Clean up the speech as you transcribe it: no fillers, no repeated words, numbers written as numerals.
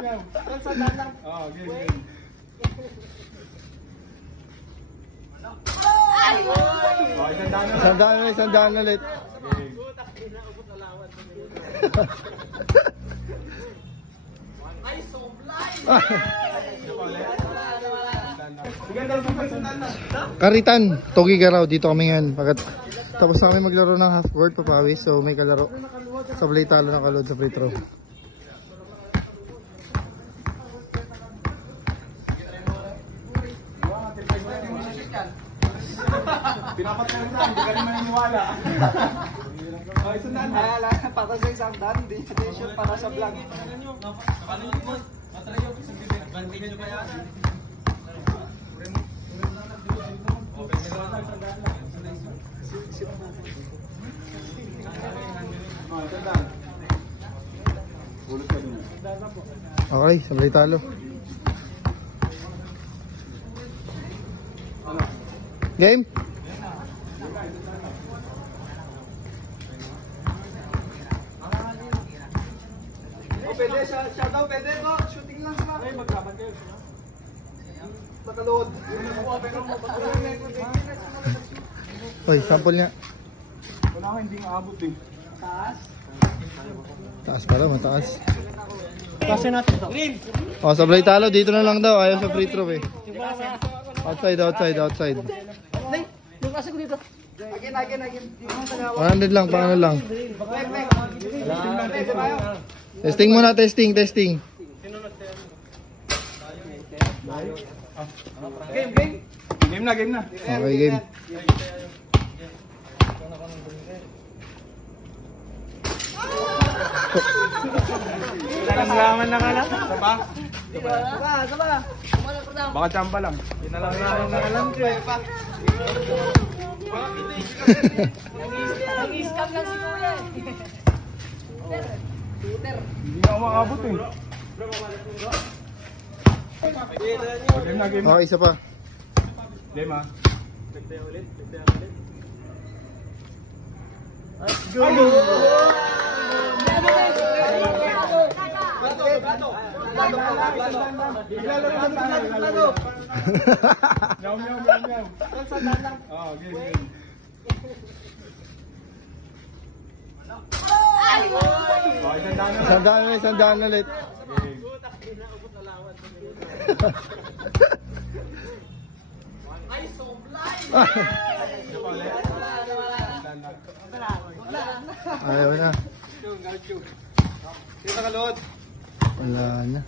Sandaan lang. Oo, game. Sandaan ulit. Ay, so blind! Karitan, Togi Garaw, dito kami ngayon. Tapos na kami maglaro ng half court, papawis. So may kalaro. Sablay talo ng kalod sa free throw. Pinapatay mo lang, hindi ka rin maniniwala. Ay, sandaan na. Ay, para sa isang dan, hindi shoot para sa vlog. Paano nyo po? Matry yung advantage nyo kaya. Okay, sablay talo. Game? Pwede siya daw, pwede ko. Shooting lang sila. Ay, maglaban kayo. Nakalood. Oy, sample nga. Wala ka hindi maabot eh. Taas? Taas pala, mataas. Kasi natin ito. Oh, sablay talo, dito na lang daw. Ayaw sa free throw eh. Outside. Yung kasi ko dito. Again. 100 lang, paano lang. Testing muna, testing. Game. Game na. Okay, game. Laman na nga lang. Saba? Saba. Baka champa lang. Lang alam ko eh. Nag-i-scam lang si Kuya. Shooter. Hindi na ako makabot eh. Game. Okay, isa pa. Game ah. Meow. Game. Sandaan ulit. Ay, so blind! Ayaw na. Dito ka load. Wala na.